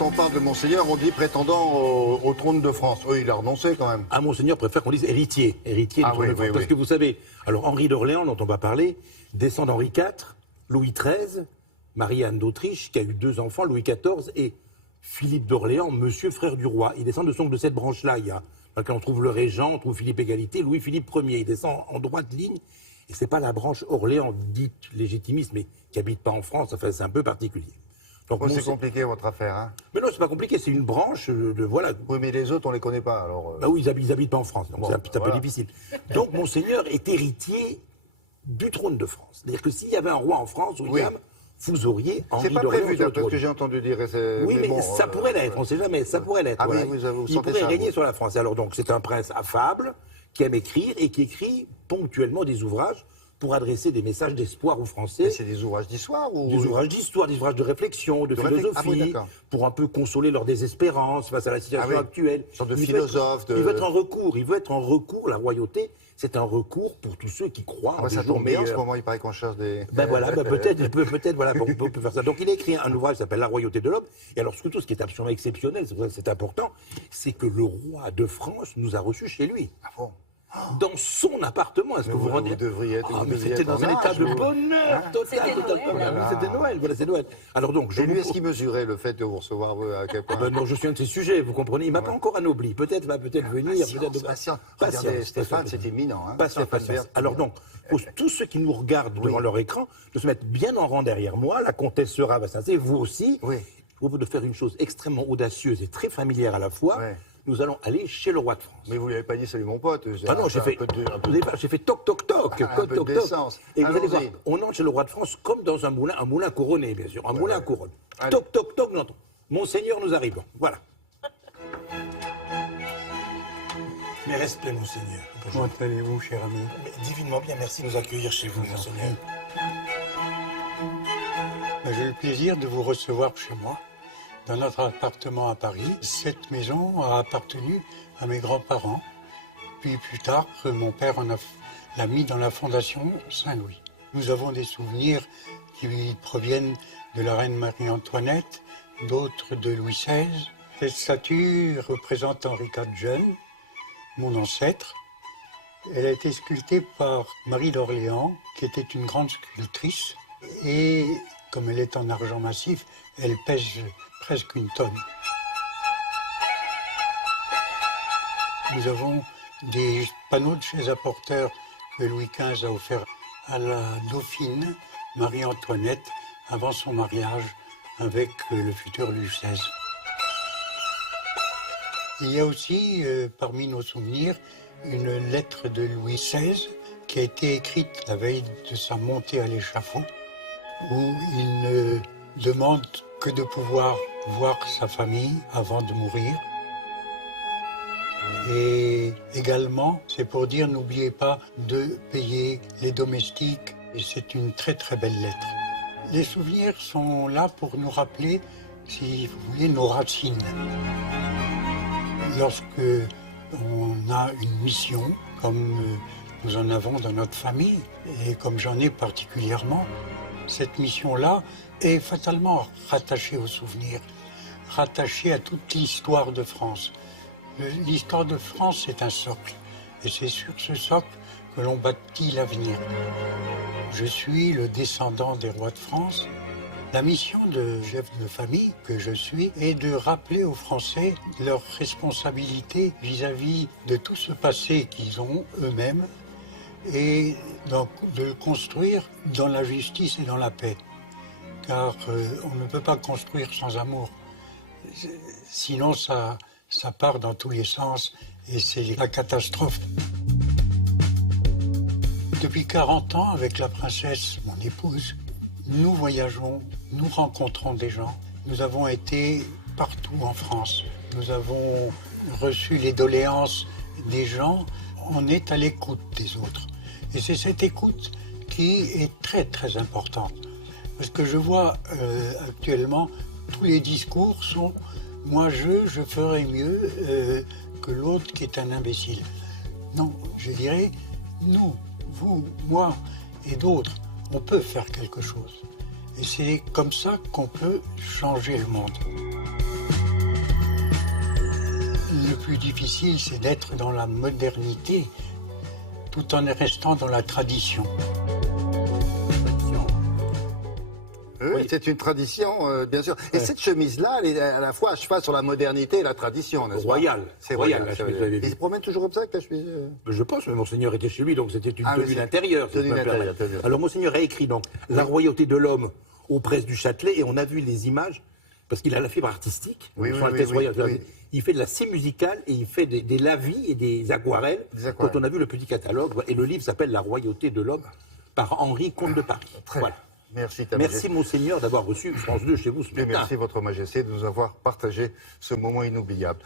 quand on parle de Monseigneur, on dit prétendant au trône de France. Oui, il a renoncé quand même. Ah, Monseigneur préfère qu'on dise héritier du trône de France. Parce que vous savez, alors Henri d'Orléans, dont on va parler, descend d'Henri IV, Louis XIII, Marie-Anne d'Autriche, qui a eu 2 enfants, Louis XIV, et Philippe d'Orléans, monsieur frère du roi. Il descend de cette branche-là. Dans laquelle on trouve le régent, on trouve Philippe Égalité, Louis-Philippe Ier. Il descend en droite ligne. Et c'est pas la branche Orléans dite légitimiste, mais qui habite pas en France. Enfin, c'est un peu particulier. Donc, c'est compliqué votre affaire, hein? Mais non, c'est pas compliqué. C'est une branche voilà. Oui, mais les autres, on les connaît pas. Alors. Bah oui, ils habitent pas en France. Donc c'est un peu difficile. Donc Monseigneur est héritier du trône de France. C'est-à-dire que s'il y avait un roi en France, William, vous auriez Henri d'Orléans. C'est pas prévu, d'après ce que j'ai entendu dire. Oui, mais ça pourrait l'être. On ne sait jamais. Ça pourrait l'être. Ah voilà. oui, vous il pourrait régner sur la France. Alors donc, c'est un prince affable qui aime écrire et qui écrit ponctuellement des ouvrages pour adresser des messages d'espoir aux Français. Mais c'est des ouvrages d'histoire ou... Des ouvrages d'histoire, des ouvrages de réflexion, de philosophie, pour un peu consoler leur désespérance face à la situation actuelle. Une sorte de philosophe. Il veut être en recours, la royauté, c'est un recours pour tous ceux qui croient en des ça jours tombe bien, meilleurs. en ce moment, il paraît qu'on cherche des... peut-être, voilà, on peut faire ça. Donc il a écrit un ouvrage qui s'appelle La royauté de l'homme. Et alors surtout, ce qui est absolument exceptionnel, c'est pour ça que c'est important, c'est que le roi de France nous a reçus chez lui. Ah bon? Dans son appartement, est-ce que vous rendez... Vous devriez être... Ah, mais c'était dans un état de bonheur total. C'était Noël, voilà, c'est Noël. Alors donc, et lui, est-ce qu'il mesurait le fait de vous recevoir à quel point? Non, je suis un de ces sujets, vous comprenez. Il m'a pas encore anobli. Peut-être va venir. Patience. Regardez, Stéphane, c'est éminent. Hein. Patience. Alors donc, pour tous ceux qui nous regardent devant leur écran, de se mettre bien en rang derrière moi, la comtesse Sera va s'installer, vous aussi. Oui. Vous de faire une chose extrêmement audacieuse et très familière à la fois. Ouais. Nous allons aller chez le roi de France. Mais vous ne l'avez pas dit, salut mon pote. Ah non, j'ai fait toc, toc, toc. Un peu de décence. Et vous allez voir, on entre chez le roi de France comme dans un moulin couronné, bien sûr. Un moulin à couronne. Toc, toc, toc, nous entrons. Monseigneur, nous arrivons. Voilà. Mes respects, Monseigneur. Comment allez-vous, cher ami? Divinement bien, merci de nous accueillir chez vous, Monseigneur. J'ai eu le plaisir de vous recevoir chez moi. Dans notre appartement à Paris. Cette maison a appartenu à mes grands-parents. Puis plus tard, mon père l'a mis dans la fondation Saint-Louis. Nous avons des souvenirs qui proviennent de la reine Marie-Antoinette, d'autres de Louis XVI. Cette statue représente Henri IV jeune, mon ancêtre. Elle a été sculptée par Marie d'Orléans, qui était une grande sculptrice. Et comme elle est en argent massif, elle pèse presque 1 tonne. Nous avons des panneaux de chez apporteurs que Louis XV a offerts à la dauphine Marie-Antoinette avant son mariage avec le futur Louis XVI. Il y a aussi, parmi nos souvenirs, une lettre de Louis XVI qui a été écrite la veille de sa montée à l'échafaud, où il ne demande que de pouvoir voir sa famille avant de mourir. Et également, c'est pour dire n'oubliez pas de payer les domestiques. Et c'est une très très belle lettre. Les souvenirs sont là pour nous rappeler, si vous voulez, nos racines. Lorsque on a une mission, comme nous en avons dans notre famille, et comme j'en ai particulièrement, cette mission-là est fatalement rattachée aux souvenirs, rattachée à toute l'histoire de France. L'histoire de France, c'est un socle, et c'est sur ce socle que l'on bâtit l'avenir. Je suis le descendant des rois de France. La mission de chef de famille que je suis est de rappeler aux Français leur responsabilité vis-à-vis de tout ce passé qu'ils ont eux-mêmes, et donc de le construire dans la justice et dans la paix. Car on ne peut pas construire sans amour. Sinon, ça part dans tous les sens et c'est la catastrophe. Depuis 40 ans, avec la princesse, mon épouse, nous voyageons, nous rencontrons des gens. Nous avons été partout en France. Nous avons reçu les doléances des gens. On est à l'écoute des autres. Et c'est cette écoute qui est très très importante. Parce que je vois actuellement, tous les discours sont « moi je ferai mieux que l'autre qui est un imbécile ». Non, je dirais nous, vous, moi et d'autres, on peut faire quelque chose. Et c'est comme ça qu'on peut changer le monde. Le plus difficile, c'est d'être dans la modernité, tout en restant dans la tradition. Oui, c'est une tradition, bien sûr. Et cette chemise-là, elle est à la fois à cheval sur la modernité et la tradition, n'est-ce pas? Royal. C'est royal, royal. la chemise, vous avez vu. Il se promène toujours comme ça avec la chemise Je pense, mais Monseigneur était chez lui, donc c'était une Ah, mais tenue c'est- d'intérieur. si tenue je peux me d'intérieur, permettre. tenue. Alors Monseigneur a écrit donc La royauté de l'homme aux presses du Châtelet, et on a vu les images, parce qu'il a la fibre artistique. Oui, Son oui, Altesse oui, royale, oui. Il fait de la scie musicale et il fait des lavis et des aquarelles. Des aquarelles. Quand on a vu le petit catalogue, et le livre s'appelle La royauté de l'homme par Henri, comte de Paris. Très Voilà. bien. Merci, Ta Merci Majesté. Monseigneur d'avoir reçu France 2 chez vous ce Et matin. merci, Votre Majesté, de nous avoir partagé ce moment inoubliable.